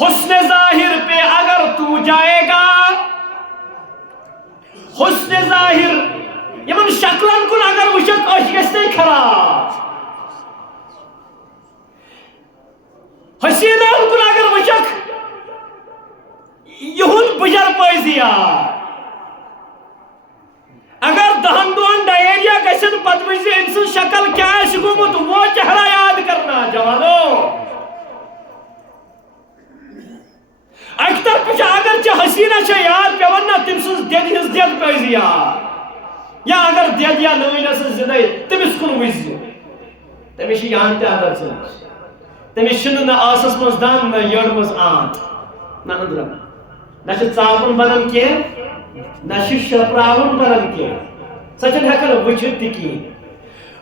حسن ظاہر پہ اگر تو جائے گا، حسن ظاہر یمن شکلن کن اگر وچک اش گژھنے خراب، حسینن کن اگر وچک یہن بجر پٲزیا، اگر دہن دہن ڈائیریا گژھن پتہ وچ أمۍ سٕنٛز شکل کیٛاہ آسہِ گوٚمُت وہ چہرہ یاد کرنا جوانو۔ اکہ طرف اگر ژےٚ حسینہ چھےٚ یاد پیوان نا تٔمۍ سٕنٛز دٮ۪دِ ہٕنٛز دٮ۪د پٲزِ یاد، یا اگر دٮ۪د یا نٲنۍ ٲسٕس زندے تٔمِس کُن وٕچھزِ، تٔمِس چھِ یان تہِ اندر ژٕنمٕژ، تٔمِس چھُنہٕ نہ ٲسس منٛز دند نہ یٔڈ منٛز آنت نہ أنٛدرم، نہ چھُ ژاپُن بنان کینٛہہ نہ چھُ شرپراوُن بنان کینٛہہ، سۄ چھنہٕ ہٮ۪کان وٕچھِتھ تہِ کِہیٖنۍ۔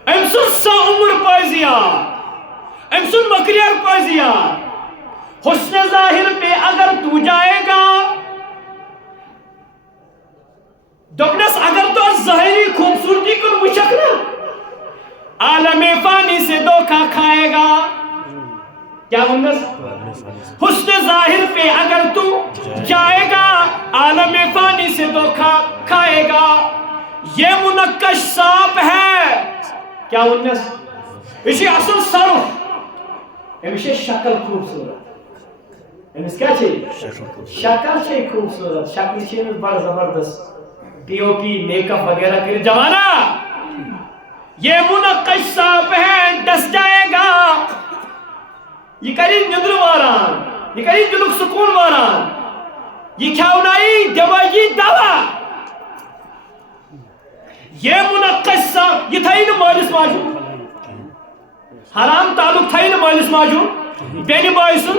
أمۍ سُنٛد سۄ عمر پٲزِ یاد، أمۍ سُنٛد مۄکلیر پٲزِ یاد۔ حسن ظاہر پہ اگر تو جائے گا، دوپنس اگر تو ظاہری خوبصورتی کن وچھک نا عالم فانی سے دھوکہ کھائے گا۔ کیا ونس؟ حسن ظاہر پہ اگر تو جائے گا عالم فانی سے دھوکہ کھائے گا، یہ منقش سانپ ہے۔ کیا ونس؟ یہ اصل صرف امس شکل خوبصورت، امس کیا شکل خوبصورت، شکل بڑا زبردست، پی او پی میک اپ وغیرہ کر جوانا، یہ منقش سانپ ہے ڈس جائے گا، یہ کری ندر واران، یہ کری دلک سکون واران، یہ کھاؤنائی دوائی دوا، یہ منقش سانپ، یہ تھائی نا مالس ماجو حرام تعلق تھائی نا مالس ماجو بینی بائیسن،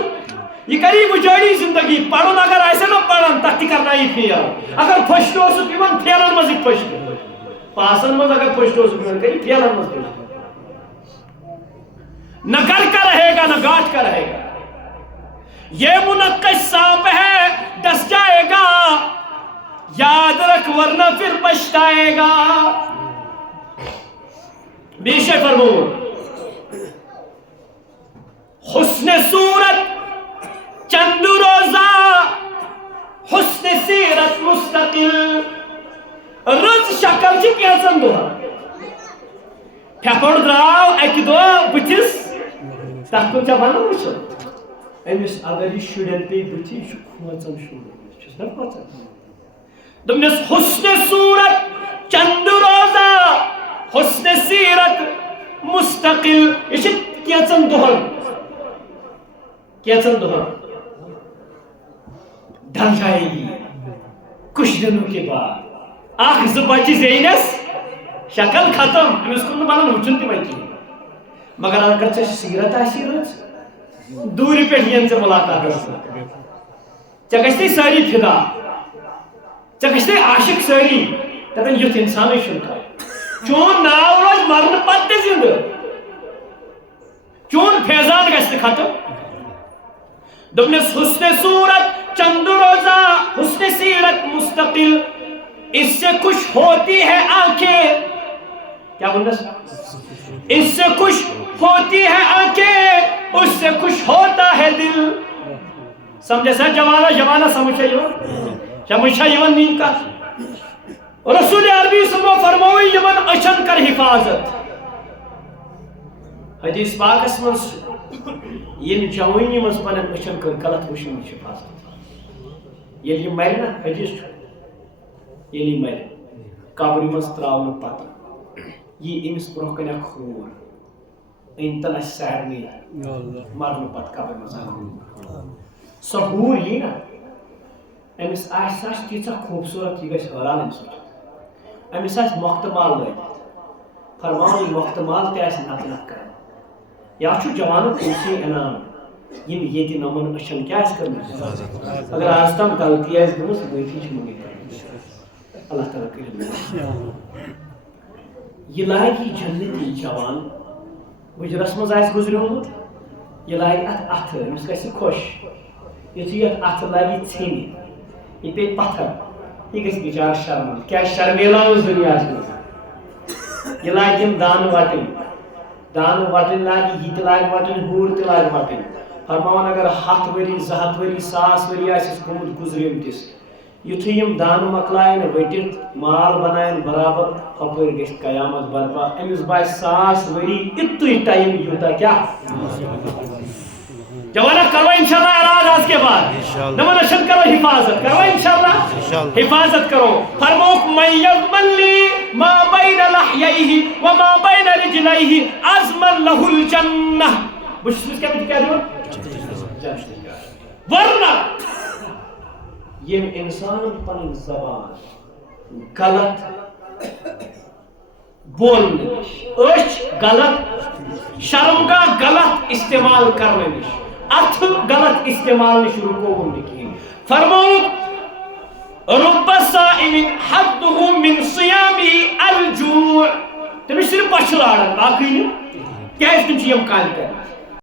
یہ کری وجاڑی زندگی، پڑھن اگر ایسے نہ پڑھن تک کرنا ہی فیل، اگر پھشت ہو سکھ ایون فیلن مزید پھشت، پاسن مز اگر پھشت ہو سکھ کری فیلن مز پھشت، نہ گھر کا رہے گا نہ گاٹ کا رہے گا، یہ منقش سانپ ہے ڈس جائے گا، یاد رکھ ورنہ پھر پچھتائے گا۔ بیشے فرمو حسن صورت چند روزہ، حسن سیرت مستقل، رز شکل چھ کینژن دۄہن، پھیپھڑ درٛاو اکہِ دۄہ بٕتھِس، تتھ کُن چھا بنان وٕچھُن، أمِس اگر یہِ شُرٮ۪ن پیٚیہِ بٕتھِ یہِ چھُ کھوژان شُر، چھُس نا کھوژان، دوٚپنس حسن صورت چند روزہ، حسن سیرت مستقل، یہ چھِ کینژن دۄہن ڈھل جائے گی، کچھ دنوں کے بعد اخ زٕ بچہِ زینس شکل ختم، امس کُن بنان وٕچھُن تہِ وۄنۍ کِہیٖنۍ، مگر اگر ژےٚ سیرت آسی رٕژ دوٗرِ پٮ۪ٹھ یِن ژےٚ مُلاقات ژےٚ گژھنٕے سٲری فدا، ژےٚ گژھنٕے عاشق سٲری دپن یُتھ انسانٕے چھُنہٕ کانٛہہ، چون ناو روزِ مرنہٕ پتہٕ تہِ زندٕ، چون فیضان گژھِ نہٕ ختم۔ دوپنس حسن صورت چند روزہ، حسن سیرت مستقل، اس سے خوش ہوتی ہے آنکھیں، کیا بولنس؟ اس سے خوش ہوتی ہے آنکھیں، اس سے خوش ہوتا ہے دل۔ سمجھے سر جوانا سمجھا یون نیم کا رسول عربی صلی اللہ فرموئی یمن اچھن کر حفاظت، حدیث پاک اسمس ین جوانی مز پنن اچھن کر غلط وشن حفاظت، یلی مرنا حدیث یلی مر قبر مز تراؤن پتہ یہ امس برہ کن کھور انتن سارنی مرن پتہ قبر مز سہ ہور یہ نا امس آس تیژہ خوبصورت یہ گھس حیران امس آس مختمال لگت، فرمان یہ مختمال تہ نت نت کر، یا چھو جوانت پوسی انعام یم یہ نمن اچھن کیا کرنا، اگر آج تم غلطی آس گمس معافی چھ منگی اللہ تعالیٰ کرے، یہ لاگی جنتی جوان گجرس مز آس گزریومت، یہ لاگی اتھ امس گژھِ خوش، یتھُے یتھ اتھ لاگی ژھینہِ یہ پے پتھر یہ گژھِ بچار شرمل، کیا شرمیلا اس دنیا مز، یہ لاگی دان وٹن لاگی یہ تہ لاگ وٹن ہور تہ لاگ وٹن، فرمان اگر 100 ؤری 200 ؤری 1000 ؤری آسس گومت گزریمتس یتھے یم دان مکلائن وٹت مال بنائن برابر ہپر گژھِ قیامت برپا امس باسہِ 1000 ؤری اتُے ٹائم یوتاہ کیا جوانا کرو انشاءاللہ اراد آج کے بعد نمانشن کرو حفاظت کرو انشاءاللہ حفاظت کرو فرموک من یضمن لی ما بین لحییہ وما بین رجلیہ ازمن لہ الجنہ بشتر کیا بیٹی کیا دیو ورنہ یہ انسان پن زبان غلط بولنے اچھ غلط شرمگاہ غلط استعمال کرنے نش اتھ غلط استعمال نش رکو نکین فرموک رب صائم حدہ من صیامہ الجوع تمہیں صرف بچ لاڑن باقی نہیں کیا اس تم یم کام کر